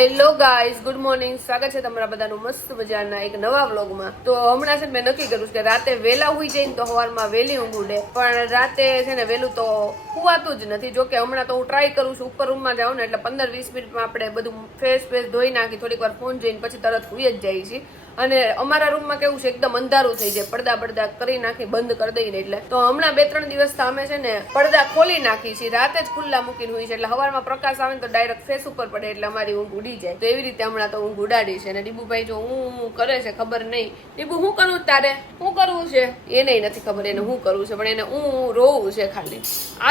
Hello guys, good morning. સ્વાગત છે તમારા બધાનું મસ્ત મજાના એક નવા વ્લોગમાં. તો હમણાં છે મેં નક્કી કર્યું કે રાતે વહેલા હુઈ જઈને તો સવારમાં વહેલી ઊંઘ ઉડે, પણ રાતે છે ને વહેલું તો સુવાતું જ નથી. જોકે હમણાં તો હું ટ્રાય કરું છું, ઉપર રૂમમાં જાઉં ને એટલે 15-20 મિનિટમાં આપણે બધું ફેસ ધોઈ નાખી, થોડીક વાર ફોન જોઈને પછી તરત સુઈ જ જાય છે. અને અમારા રૂમમાં કેવું છે, એકદમ અંધારું થઈ જાય, પડદા કરી નાખી બંધ કરી દઈને. એટલે તો હમણાં 2-3 દિવસ અમે છે ને પડદા ખોલી નાખી છે, રાતે જ ખુલ્લા મૂકીને હોય છે, એટલે સવારમાં પ્રકાશ આવે ને તો ડાયરેક્ટ ફેસ ઉપર પડે, એટલે અમારી ઊંઘ ઉડી જાય. તો એવી રીતે હમણાં તો ઊંઘ ઉડાડી છે. અને ડીબુભાઈ જો હું કરે છે ખબર નહીં. ડીબુ શું કરવું તારે, શું કરવું છે એને નથી ખબર, એને શું કરવું છે, પણ એને હું રોવું છે ખાલી.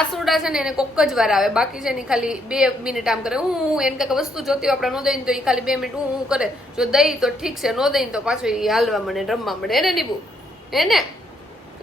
આસુડા છે ને એને કોક જ વાર આવે, બાકી છે ને ખાલી 2 મિનિટ આમ કરે. હું એને કઈ વસ્તુ જોતી આપણે ન દઈને તો એ ખાલી 2 મિનિટ હું કરે. જો દઈ તો ઠીક છે, ન દઈને તો પાછો એ હાલવા મળે, રમવા મળે. એને ડીબુ એને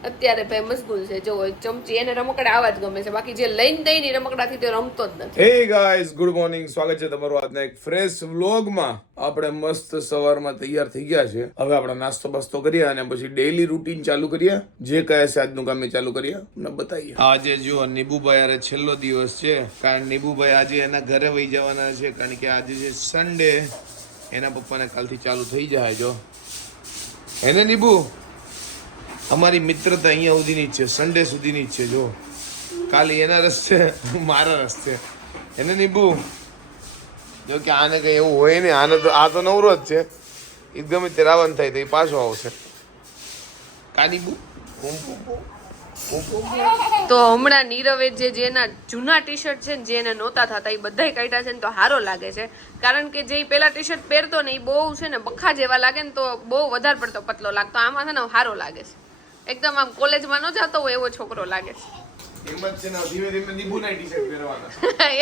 અત્યારે ભાઈ મશગુલ છે. જો ચમચી એને રમકડા આવા જ ગમે છે, બાકી જે લઈને દઈ ની રમકડાથી તો રમતો જ નથી. Hey guys, good morning. સ્વાગત છે તમારું આજના એક ફ્રેશ વ્લોગમાં. આપણે મસ્ત સવારમાં તૈયાર થઈ ગયા છે. હવે આપણે નાસ્તો બાસ્તો કરીએ અને પછી ડેઈલી રૂટીન ચાલુ કરીએ. જે કહે છે આજનું કામ એ ચાલુ કરીએ, તમને બતાવીએ. આજે જો નીબુભાઈ અરે છેલ્લો દિવસ છે, કારણ નીબુભાઈ આજે એના ઘરે વહી જવાના છે, કારણ કે આજે છે સન્ડે. એના પપ્પાને કાલથી ચાલુ થઈ જાય. જો એને નીબુ અમારી મિત્રતા અહીંયા સુધીની જ છે, સન્ડે સુધીની જ છે. જો કાલે એના રસ્તે મારા રસ્તે. એને નીબુ જો કે આને કઈ એવું હોય ને, આને તો આ તો નવરો જ છે, એ ગમે તે રાવણ થાય તો એ પાછો આવશે. કાનીબુ તો હમણાં નીરવે જેના જૂના ટી શર્ટ છે ને, જે એને નહોતા થતા એ બધાય કાઢ્યા છે ને, તો સારો લાગે છે. કારણ કે જે પેલા ટી શર્ટ પહેરતો ને એ બહુ છે ને બખા જેવા લાગે ને, તો બહુ વધારે પડતો પતલો લાગતો. આમાં છે ને સારો લાગે છે, એકદમ આમ કોલેજમાં ન જતો હોય એવો છોકરો લાગે છે.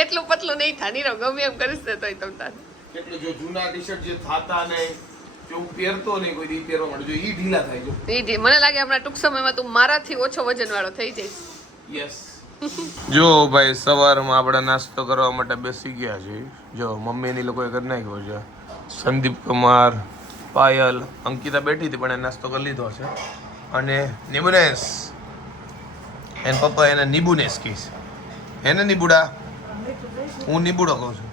એટલું પતલું નહીં થાય નીરવ, ગમે એમ કરીશ ને તોય તમ તાર કેટલું જો જૂના ટી શર્ટ જે થાતા નહીં, જો હું પહેરતો નહીં કોઈ દી પહેરવા માટે, જો ઈ ઢીલા થાય. જો મને લાગે હમણાં ટૂંક સમયમાં તું મારાથી ઓછો વજન વાળો થઈ જઈશ. યસ. જો ભાઈ સવારમાં આપણે નાસ્તો કરવા માટે બેસી ગયા છે. જો મમ્મીની લોકોએ કરી નાખ્યો છે. સંદીપ કુમાર, પાયલ, અંકિતા બેઠી હતી પણ એ નાસ્તો કરી લીધો છે. અને નિબુનેશ, એન પપ્પા એને નિબુનેશ કહીશ. એને નિબુડા, હું નિબુડો કહું છું.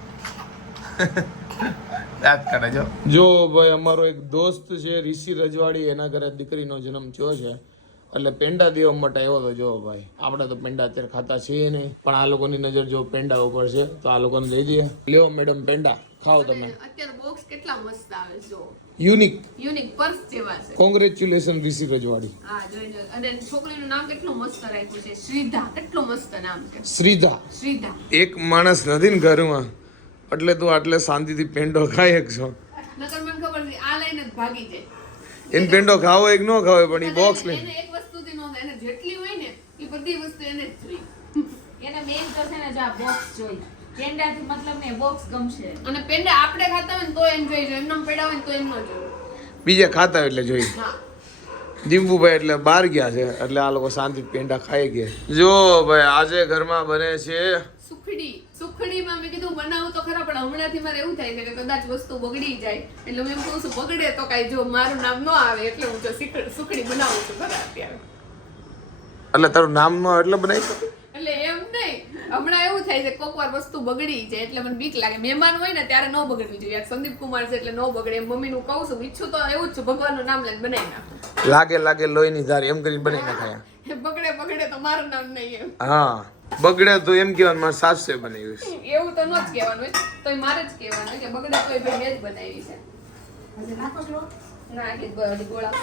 દાંત કાઢે. જો ભાઈ અમારો એક દોસ્ત છે ઋષિ રજવાડી, એના ઘરે દીકરીનો જન્મ થયો છે, એટલે પેંડા દેવા માટે આવ્યો હતો. જો ભાઈ આપણે તો પેંડા અત્યારે ખાતા છીએ નહીં, પણ આ લોકોની નજર જો પેંડા ઉપર છે તો આ લોકોને લઈ દઈએ. લ્યો મેડમ પેંડા ખાઓ તમે. અત્યારે બોક્સ કેટલા મસ્ત આવે છે, જો યુનિક પર્સ જેવા છે. કોંગ્રેચ્યુલેશન ઋષિ રજવાડી. હા જોઈ. અને છોકરીનું નામ કેટલું મસ્ત રાખ્યું છે, શ્રીધા. કેટલું મસ્ત નામ છે, શ્રીધા. એક માણસ નથી ને ઘરમાં, એટલે તું આટલે શાંતિથી પેંડો ખાઈ શકશો. નકર મને ખબર છે આ લઈને જ ભાગી જાય. એને પેંડો ખાવો એક ન ખાવો, પણ એ બોક્સ લઈ. એને એક વસ્તુથી નો થાય, એને જેટલી હોય ને એ બધી વસ્તુ એને જ જોઈ. એને મેઈન તો છે ને જો આ બોક્સ જોઈ. પેંડાથી મતલબ ને બોક્સ ગમશે. અને પેંડા આપણે ખાતા હોય ને તો એમ જોઈ, એમને પેંડા હોય ને તો એમ ન જોઈ. બીજા ખાતા હોય એટલે જોઈ. હા. દીપુભાઈ એટલે બહાર ગયા છે, એટલે આ લોકો શાંતિ પેંડા ખાઈ ગયા. જો ભાઈ આજે ઘરમાં બને છે સુખડીમાં મેં કીધું બનાવું તો ખરા, પણ હમણાંથી મારે એવું થાય છે કે કદાચ વસ્તુ બગડી જાય, એટલે હું એમ કહું છું બગડે તો કાંઈ જો મારું નામ ન આવે, એટલે હું જો સુખડી બનાવું છું ખરા અત્યારે. એટલે તારું નામ ન એટલે બનાવી. એટલે એમ નહીં, હમણાં એવું થાય છે કોક વાર વસ્તુ બગડી જાય એટલે મને બીક લાગે. મહેમાન હોય ને ત્યારે ન બગડવી જોઈએ. સંદીપ કુમાર છે એટલે ન બગડે એમ મમ્મીનું કહું છું. ઈચ્છું તો એવું જ છું, ભગવાનનું નામ લઈને બનાવી નાખું. લાગે લોહીની ધાર એમ કરીને બનાવી નાખાયા. બગડે તો મારું નામ નહીં એમ. હા, બગડે તો એમ કહેવાનું મારા સાસુએ બનાવ્યું છે. એવું તો ન જ કહેવાનું હોય, તો મારે જ કહેવાનું હોય કે બગડે તોય ભાઈ મેં જ બનાવી છે.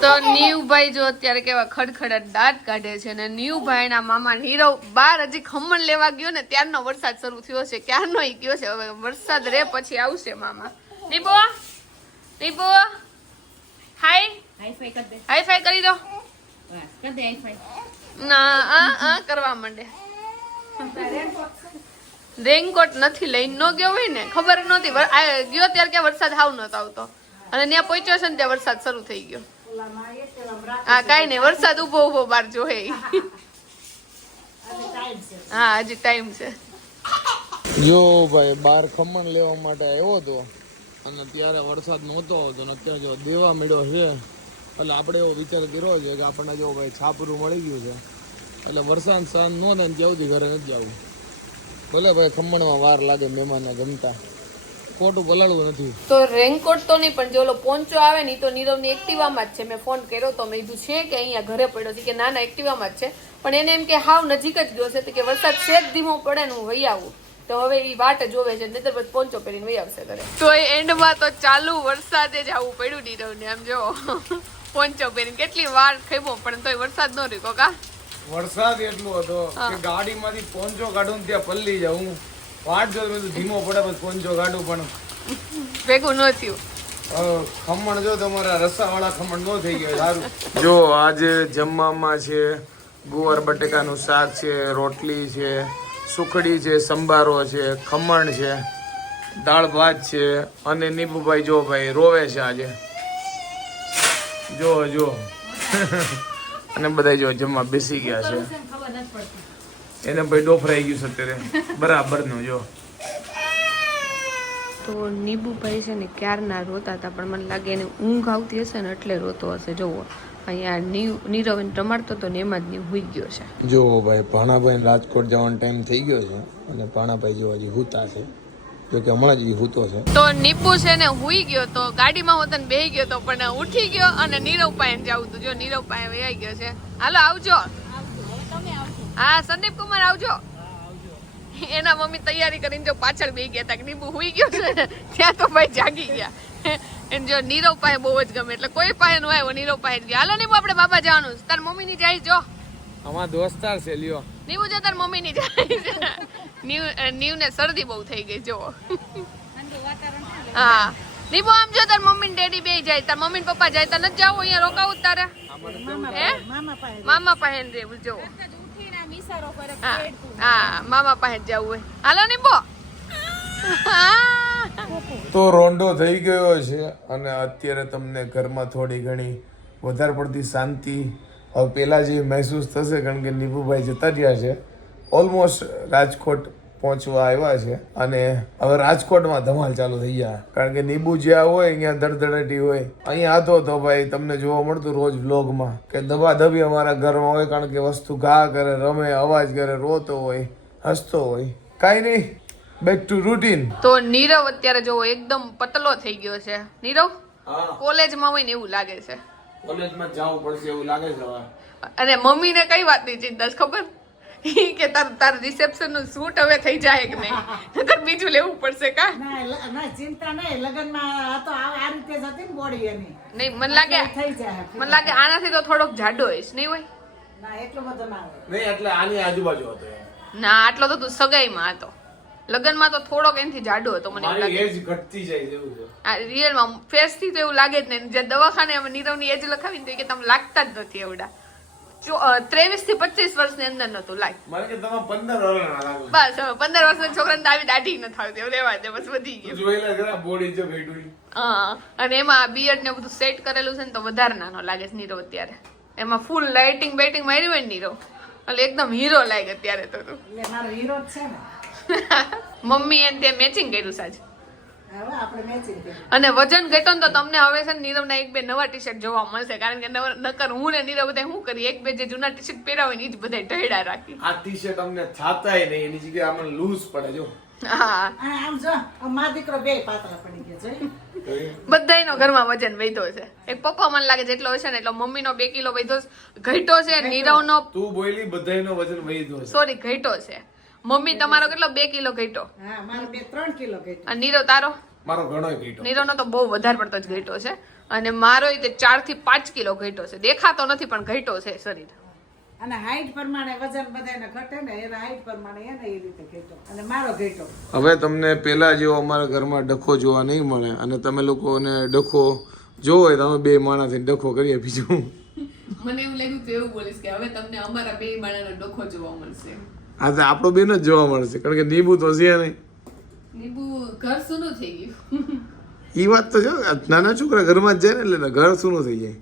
તો નીવભાઈ જો અત્યારે કેવા ખડખડ દાંત કાઢે છે, ને નીવભાઈ ના મામા નીરવ બાર હજી ખમણ લેવા ગયો ને ત્યારનો વરસાદ શરૂ થયો છે. ક્યારનો ઈ ગયો છે, હવે વરસાદ રે પછી આવશે મામા. નીબો હાઈ કરી દો. ના કરવા માંડે. રેનકોટ નથી લઈને ન ગયો હોય ને, ખબર નહોતી ગયો ત્યારે કે વરસાદ હાવ નતો આવતો, અને ત્યાં પહોંચ્યો છે ને ત્યાં વરસાદ શરૂ થઈ ગયો. હા કાઈ નહીં, વરસાદ ઉભો બહાર જોહે. હા હજી ટાઈમ છે. જો ભાઈ બાર ખમણ લેવા માટે આવ્યો હતો, અને ત્યારે વરસાદ નહોતો આવતો, ને અત્યારે જો દેવા મળ્યો છે, એટલે આપણે એવો વિચાર કર્યો છે કે આપણને જો ભાઈ છાપરું મળી ગયું છે, એટલે વરસાદ સહન ન થાય ને ત્યાં સુધી ઘરે નથી જવું. ભલે ભાઈ ખમણમાં વાર લાગે મહેમાનને જમતા, ખોટું બોલાડવું નથી. તો રેનકોટ તો નહીં, પણ જે ઓલો પોંચો આવે ને ઈ તો નીરવની એક્ટિવામાં જ છે. મેં ફોન કર્યો તો મેં કીધું છે કે અહીંયા ઘરે પડ્યો છે, કે ના ના એક્ટિવામાં જ છે. પણ એને એમ કે હાવ નજીક જ ગયો છે, તો કે વરસાદ સેજ ધીમો પડે ને હું વહી આવું. તો હવે ઈ વાટ જોવે છે, નહીતર પછી પોંચો પહેરીને વહી આવશે ઘરે. તો એ એન્ડમાં તો ચાલુ વરસાદે જ આવું પડ્યું નીરવને. આમ જો પોંચો પહેરીને કેટલી વાર ખેમો, પણ તોય વરસાદ ન રહ્યો કા. વરસાદ એટલો હતો કે ગાડીમાંથી પોંચો કાઢું ત્યાં પલ્લી જાઉં. વાટ જો ધીમો પડે પછી પોંચો કાઢું, પણ ભેગું ન થયું. ખમણ જો તમારા રસાવાળા ખમણ ન થઈ ગયો સારું. જો આજે જમવામાં છે ગુવાર બટેકાનું શાક છે, રોટલી છે, સુખડી છે, સંભારો છે, ખમણ છે, દાળ ભાત છે, અને નીબુભાઈ જો ભાઈ રોવે છે આજે. જો અને બધા જો જમવા બેસી ગયા છે. ખબર નથી પડતી. એને ભાઈ ડોફરાઈ ગયું છે અત્યારે બરાબર નું. જો તો નીબુભાઈ છે ને ક્યારના રોતા હતા, પણ મને લાગે એને ઊંઘ આવતી હશે ને એટલે રોતો હશે. જોવો અહીંયા નીરવ એને રમાડતો હતો ને એમાં જ નીવ હુઈ ગયો છે. જો ભાઈ ભાણાભાઈ રાજકોટ જવાનો ટાઈમ થઈ ગયો છે, અને ભાણાભાઈ જો હજી હુતા છે, જો કે હમણાં જ હુતો છે. તો નીપુ છે ને હુઈ ગયો તો ગાડીમાં હોતન બેહી ગયો તો, પણ ઉઠી ગયો અને નીરવ પાસે જાવું હતું. જો નીરવ પાસે વહી ગયો છે. હાલો આવજો. હા સંદીપ કુમાર આવજો. એના મમ્મી તૈયારી કરીને જો પાછળ બેહી ગયા હતા કે નીબુ હુઈ ગયો છે, ત્યાં તો ભાઈ જાગી ગયા. એને જો નીરવ પાસે બહુ જ ગમે, એટલે કોઈ પાસે નો આવ્યો, નીરવ પાસે જ ગયો. હાલો નીબુ આપણે બાબા જવાનું છે. તાર મમ્મી ની જાય જો. અમારા દોસ્તાર છે લ્યો. નીબુ જો તાર મમ્મી ની જાય. નીવ ને શરદી બહુ થઈ ગઈ જો. હા નીબુ આમ જો તાર મમ્મી ને ડેડી બે જાય, તાર મમ્મી ને પપ્પા જાય, તાર નથી જાવ અહીંયા રોકાવું તારે? હે મામા પાસે રહેવું જો. હા મામા પાસે જવું હોય. હાલો નીબુ. તો રોંડો થઈ ગયો છે, અને અત્યારે તમને ઘરમાં થોડી ઘણી વધારે પડતી શાંતિ હવે પેલા જેવી મહેસૂસ થશે, કારણ કે નીબુભાઈ જતા રહ્યા છે. ઓલમોસ્ટ રાજકોટ પહોંચવા આવ્યા છે, અને હવે રાજકોટમાં ધમાલ ચાલુ થઈ ગયા, કારણ કે નીબુ જ્યાં હોય અહીંયા ધડધડાટી હોય. અહીંયા હતો તો ભાઈ તમને જોવા મળતું રોજ વ્લોગમાં કે દબાદબી અમારા ઘરમાં હોય, કારણ કે વસ્તુ ઘા કરે, રમે, અવાજ કરે, રોતો હોય, હસતો હોય. કાંઈ નહીં, બેક ટુ રૂટીન. તો નીરવ અત્યારે જો એકદમ પતલો થઈ ગયો છે. નીરવ કોલેજમાં હોય ને એવું લાગે છે. કોલેજમાં જવું પડશે એવું લાગે છે હવે. અને મમ્મીને કઈ વાતની ચિંતા છે ખબર? કે તાર રિસેપ્શન નું શૂટ હવે થઈ જાય કે નહીં, નકર બીજું લેવું પડશે કા? ના ચિંતા નહીં, લગનમાં તો આ રીતે જ હતી ને બોડી એની. નહીં મને લાગે આનાથી તો થોડોક જાડો હોઈશ, નહીં હોય? ના એટલો બધો ના હોય. નહીં એટલે આની આજુબાજુ હતો. ના આટલો તો તું સગાઈમાં હતો, લગનમાં તો થોડોક એનાથી જાડો હતો મને એવું લાગે. એજ ઘટતી જાય જેવું છે. આ રિયલમાં ફેસ થી તો એવું લાગે જ નહીં. જે દવાખાને અમે નીરવની એજ લખાવી દઈએ કે તમે લાગતા જ નથી એવડા. 23 થી 25 વર્ષની અંદર નતું લાગ. મને કે તમે 15 વર્ષના લાગો. બસ હવે 15 વર્ષના છોકરાને તો આવી દાઢી ન થાવતી, હવે રહેવા દે, બસ વધી ગયું. જોયેલા જરા બોડી જો ભેડું. હા અને એમાં બિયર્ડ ને બધું સેટ કરેલું છે ને તો વધારે નાનો લાગે છે નીરવ અત્યારે. એમાં ફૂલ લાઇટિંગ બેટિંગ મારી હોય ને નીરવ, એટલે એકદમ હીરો લાગે અત્યારે તો તું. એટલે મારો હીરો જ છે ને. મમ્મી એને તે મેચિંગ કર્યું સાજ. હવે આપણે મેચિંગ કરીએ. અને વજન ઘટો ને તો તમને હવે છે ને નીરવના એક બે નવા ટી શર્ટ જોવા મળશે, કારણ કે નકર હું ને નીરવ બધા શું કરીએ, એક બે જે જૂના ટી શર્ટ પહેર્યા હોય ને એ જ બધા ઢળ્યા રાખી. આ ટી શર્ટ અમને થાતાય નહીં, એની જગ્યાએ આમને લૂઝ પડે જો. હા અને આમ જો મારો દીકરો બે પાતળા પડી ગયા છે. બધાયનો ઘરમાં વજન વધ્યો છે. એક પપ્પા મને લાગે જેટલો હશે ને એટલો મમ્મીનો 2 કિલો વધ્યો ઘટ્યો છે, નીરવનો તું બોલી બધાયનો વજન વધ્યો છે. સોરી ઘટ્યો છે. મમ્મી તમારો કેટલો 2 કિલો ઘટ્યો? હા મારો 2-3 કિલો ઘટ્યો. અને નીરવ તારો? મારો ઘણો ઘટ્યો. નીરવનો તો બહુ વધારે પડતો જ ઘટ્યો છે, અને મારો તે 4 થી 5 કિલો ઘટ્યો છે. દેખાતો નથી પણ ઘટ્યો છે શરીર. અને હાઈટ પ્રમાણે વજન બધાને ઘટે ને, એના હાઈટ પ્રમાણે એને એ રીતે ઘટ્યો, અને મારો ઘટ્યો. હવે તમને પેલા જેવો અમારા ઘરમાં ડખો જોવા નહીં મળે, અને તમે લોકોને ડખો જોવો હોય તમે બે માણસથી ડખો કરીએ. બીજું મને એવું લાગ્યું તું એવું બોલીશ કે હવે તમને અમારા બે માણસનો ડખો જોવા મળશે. હા તો આપણો બેન જ જોવા મળશે, કારણ કે નીબુ તો છે નહીં. નીબુ ઘર સૂનું થઈ ગયું. એ વાત તો જો નાના છોકરા ઘરમાં જ જાય ને એટલે ઘર સૂનું થઈ જાય.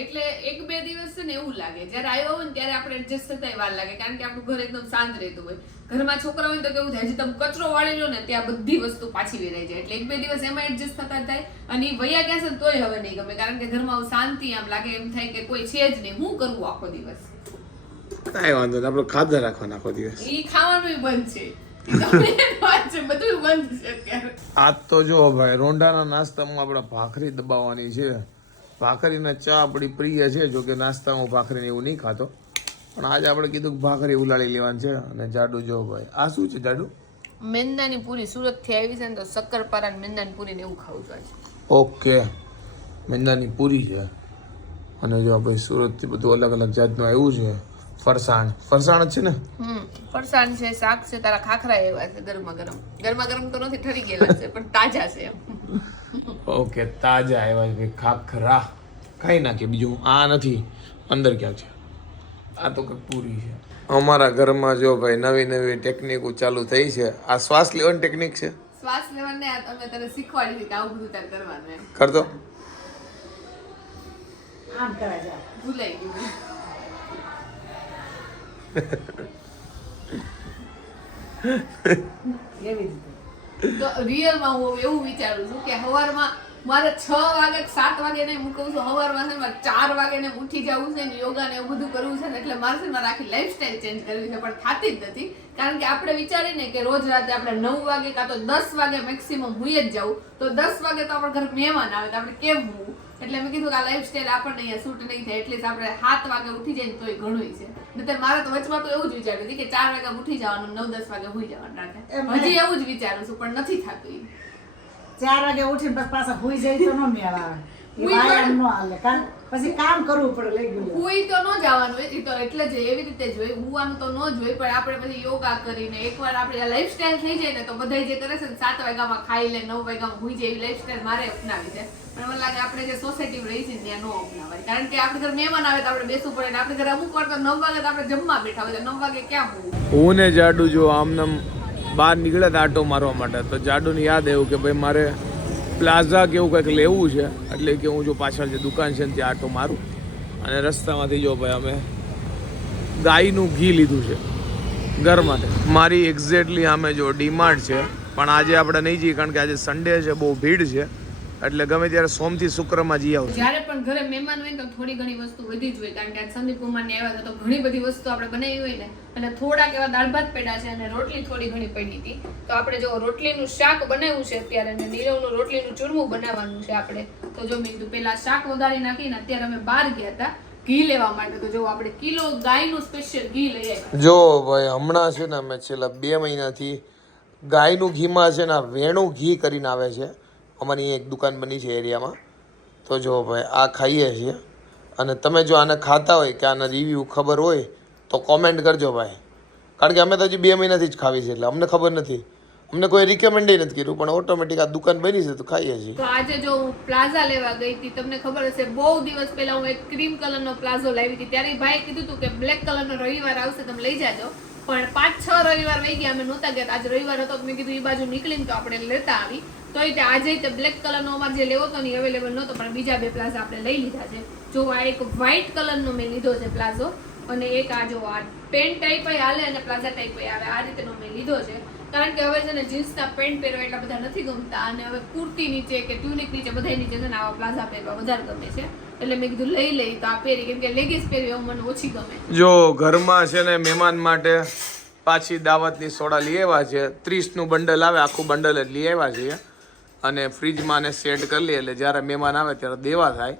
એટલે 1-2 દિવસ છે ને એવું લાગે, જયારે આવ્યો હોય ને ત્યારે આપણે એડજસ્ટ થતા વાર લાગે, કારણ કે આપણું ઘર એકદમ શાંત રહેતું હોય. ઘરમાં છોકરા હોય તો કેવું થાય, હજી તમે કચરો વાળી લો ને ત્યાં બધી વસ્તુ પાછી વેરાઈ જાય, એટલે 1-2 દિવસ એમાં એડજસ્ટ થતા થાય. અને એ વયા ગયા છે ને તોય હવે નહીં ગમે, કારણ કે ઘરમાં શાંતિ આમ લાગે, એમ થાય કે કોઈ છે જ નહીં, હું કરવું આખો દિવસ. કાંઈ વાંધો નહીં, આપણે ખાધા રાખવાના આખો દિવસ. એ ખાવાનું બંધ છે. ગમે એ વાત છે, બધું બંધ છે અત્યારે. આજ તો જો ભાઈ રોંઢાના નાસ્તામાં આપણે ભાખરી દબાવવાની છે. ભાખરીને ચા આપણી પ્રિય છે, જો કે નાસ્તામાં ભાખરીને એવું નહીં ખાતો, પણ આજે આપણે કીધું કે ભાખરી ઉલાળી લેવાની છે. અને જાડુ જો ભાઈ આ શું છે જાડુ? મેંદાની પૂરી સુરત થી આવી છે ને, તો શક્કરપારા ને મેંદાની પૂરી ને એવું ખાવું જોઈએ. ઓકે, મેંદાની પૂરી છે. અને જો ભાઈ સુરતથી બધું અલગ અલગ જાતનું આવ્યું છે. ફરસાણ જ છે ને? ફરસાણ છે, શાક છે, તારા ખાખરા એવા છે ગરમા ગરમ તો નથી, ઠરી ગયેલા છે પણ તાજા છે. ઓકે, તાજા આવ્યા છે ખાખરા. ખાઈ નાખીએ. બીજું આ નથી, અંદર ક્યાં છે? આ તો કંઈક પૂરી છે. અમારા ઘરમાં જો ભાઈ નવી નવી ટેકનિકો ચાલુ થઈ છે. આ શ્વાસ લેવાની ટેકનિક છે. શ્વાસ લેવાને અમે તને શીખવાડી હતી કે આવું બધું તારે કરવાનું એમ. કરતો આમ કરાય જા. ભૂલાઈ ગયું. એવી રીતે તો રિયલમાં હું એવું વિચારું છું કે સવારમાં મારે 6 વાગે 7 વાગે નહીં, હું કહું છું સવારમાં છે મારે 4 વાગે ને ઉઠી જવું છે ને યોગા ને એવું બધું કરવું છે ને, એટલે મારે છે મારે આખી લાઈફસ્ટાઈલ ચેન્જ કરવી છે, પણ થતી જ નથી. કારણ કે આપણે વિચારીને કે રોજ રાતે આપણે 9 વાગે કાં તો 10 વાગે મેક્સિમમ હુઈ જ જવું, તો 10 વાગે તો આપણા ઘરે મહેમાન આવે તો આપણે કેમ હોવું? એટલે મેં કીધું કે આ લાઈફસ્ટાઈલ આપણને અહીંયા સૂટ નહીં થાય, એટલે આપણે 7 વાગે ઉઠી જાય ને તોય ઘણું છે. નહીંતર મારે તો વચમાં તો એવું જ વિચાર્યું હતું કે 4 વાગે ઉઠી જવાનું, 9-10 વાગે હુઈ જવાનું રાતે. હજી એવું જ વિચારું છું પણ નથી થતું. 4 વાગે ઉઠીને પછી પાછા હુઈ જાય તો ન મેળ આવે. એ હુઈ વાયમ ન હાલે. કારણ પછી કામ કરવું પડે લઈ ગયું. હુઈ તો ન જવાનું હોય, એ તો એટલે જ એવી રીતે જ હોય, હુવાનું તો ન જ હોય, પણ આપણે પછી યોગા કરીને એકવાર આપણે લાઈફસ્ટાઈલ થઈ જાય ને તો બધા જે કરે છે ને 7 વાગ્યામાં ખાઈ લે 9 વાગ્યામાં હુઈ જાય એવી લાઈફસ્ટાઈલ મારે અપનાવી છે. પણ મને લાગે આપણે જે સોસાયટી રહી છે ત્યાં ન અપનાવાય, કારણ કે આપણે ઘરે મહેમાન આવે તો આપણે બેસવું પડે, આપણે ઘરે અમુક વાર તો 9 વાગે તો આપણે જમવા બેઠા હોય, 9 વાગે ક્યાં હોવું? હું ને જાડુ જો આમનામ બહાર નીકળ્યા હતા આટો મારવા માટે, તો જાડુને યાદ આવ્યું કે ભાઈ મારે પ્લાઝા કે એવું કંઈક લેવું છે, એટલે કે હું જો પાછળ જે દુકાન છે ને ત્યાં આટો મારું. અને રસ્તામાંથી જો ભાઈ અમે ગાયનું ઘી લીધું છે ઘર માટે. મારી એક્ઝેક્ટલી સામે જો ડીમાર્ટ છે, પણ આજે આપણે નહીં જઈએ કારણ કે આજે સન્ડે છે, બહુ ભીડ છે, એટલે ગમે ત્યારે સોમથી શુક્રમાં જઈ આવું. જ્યારે પણ ઘરે મહેમાન હોય તો થોડી ઘણી વસ્તુ વધી જ હોય, કારણ કે આજ સંદીપ કુમાર ને આવ્યા હતા તો ઘણી બધી વસ્તુ આપણે બનાવી હોય ને, અને થોડાક એવા દાળ ભાત પડ્યા છે અને રોટલી થોડી ઘણી પડી હતી, તો આપણે જો રોટલીનું શાક બનાવ્યું છે અત્યારે, અને નીરવનું રોટલીનું ચૂરમું બનાવવાનું છે આપણે. તો જો મેં કીધું પેલા શાક વઘારી નાખીને અત્યારે અમે બહાર ગયા હતા ઘી લેવા માટે, તો જો આપણે કિલો ગાયનું સ્પેશિયલ ઘી લઈ આવ્યા. જો ભાઈ હમણાં છે ને અમે છેલ્લા 2 મહિનાથી ગાયનું ઘીમાં છે ને વેણું ઘી કરીને આવે છે. અમારી એક દુકાન બની છે એરિયામાં, તો જો ભાઈ આ ખાઈએ છીએ. અને તમે જો આને ખાતા હોય કે આના રિવ્યૂ ખબર હોય તો કોમેન્ટ કરજો ભાઈ, કારણ કે અમે તો હજી 2 મહિનાથી જ ખાવી છે, એટલે અમને ખબર નથી, અમને કોઈ રિકમેન્ડ નથી કર્યું, પણ ઓટોમેટિક આ દુકાન બની છે તો ખાઈએ છીએ. તો આજે જો હું પ્લાઝા લેવા ગઈ હતી, તમને ખબર હશે બહુ દિવસ પહેલા હું એક ક્રીમ કલરનો પ્લાઝો લાવી હતી, ત્યારે ભાઈએ કીધું હતું કે બ્લેક કલરનો રવિવાર આવશે તમે લઈ જાજો, પણ 5-6 રવિવાર વહી ગયા, અમે નહોતા ગયા. આજે રવિવાર હતો, મેં કીધું એ બાજુ નીકળીને તો આપણે લેતા આવી. તો એ આજે તે બ્લેક કલરનો અમારે જે લેવો હતો ને અવેલેબલ નહોતો, પણ બીજા 2 પ્લાઝા આપણે લઈ લીધા છે. જો આ એક વ્હાઈટ કલરનો મેં લીધો છે પ્લાઝો, અને એક આ જો આ પેન્ટ ટાઈપ હાલે અને પ્લાઝા ટાઈપ આવે, આ રીતેનો મેં લીધો છે. કારણ કે હવે છે ને જીન્સના પેન્ટ પહેરવા એટલા બધા નથી ગમતા, અને હવે કુર્તી નીચે કે ટ્યુનિક નીચે બધા નીચે છે ને આવા પ્લાઝા પહેરવા વધારે ગમે છે, એટલે મેં કીધું લઈ તો આ પહેરી, કેમ કે લેગીસ પહેરવી એવું મને ઓછી ગમે. જો ઘરમાં છે ને મહેમાન માટે પાછી દાવતની સોડા લઈ આવ્યા છે. 30નું બંડલ આવે, આખું બંડલ જ લઈ આવ્યા છીએ, અને ફ્રીજમાં ને સેટ કરી લઈએ, એટલે જ્યારે મહેમાન આવે ત્યારે દેવા થાય.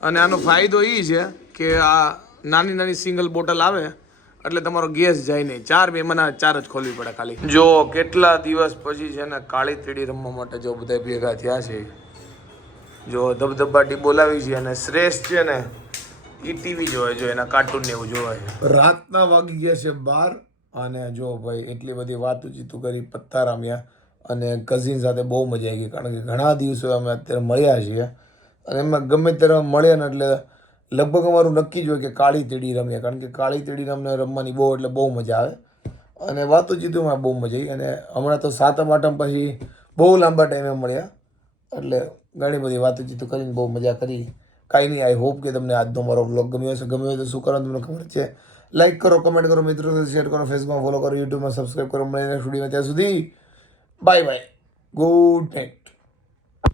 અને આનો ફાયદો એ છે કે આ નાની નાની સિંગલ બોટલ આવે એટલે તમારો ગેસ જાય નહીં. 4 મહેમાન આવે 4 જ ખોલવી પડે ખાલી. જો કેટલા દિવસ પછી છે ને કાળી તીડી રમવા માટે જો બધા ભેગા થયા છે. જો ધબધબાટી બોલાવી છે, અને શ્રેષ્ઠ છે ને એ ટીવી જોવે, જો એના કાર્ટૂન ને એવું જોવે છે. રાતના વાગી ગયા છે 12, અને જો ભાઈ એટલી બધી વાતચીતું કરી, પત્તા રમ્યા, અને કઝિન સાથે બહુ મજા આવી ગઈ, કારણ કે ઘણા દિવસો અમે અત્યારે મળ્યા છીએ, અને એમાં ગમે ત્યારે મળ્યા ને એટલે લગભગ અમારું નક્કી જ હોય કે કાળી તીડી રમીએ, કારણ કે કાળી તીડી અમને રમવાની બહુ એટલે બહુ મજા આવે, અને વાતચીતુમાં બહુ મજા આવી. અને હમણાં તો 7મ-8મ પછી બહુ લાંબા ટાઈમે મળ્યા, એટલે ઘણી બધી વાતચીતું કરીને બહુ મજા કરી. કાંઈ નહીં, આઈ હોપ કે તમને આજનો મારો વ્લોગ ગમ્યો હશે. ગમ્યો હોય તો શું કરો તમને ખબર છે, લાઈક કરો, કમેન્ટ કરો, મિત્રો સાથે શેર કરો, ફેસબુકમાં ફોલો કરો, યુટ્યુબમાં સબસ્ક્રાઈબ કરો. મળીને સ્ટુડિયોમાં ત્યાં સુધી બાય બાય, ગુડ નાઇટ.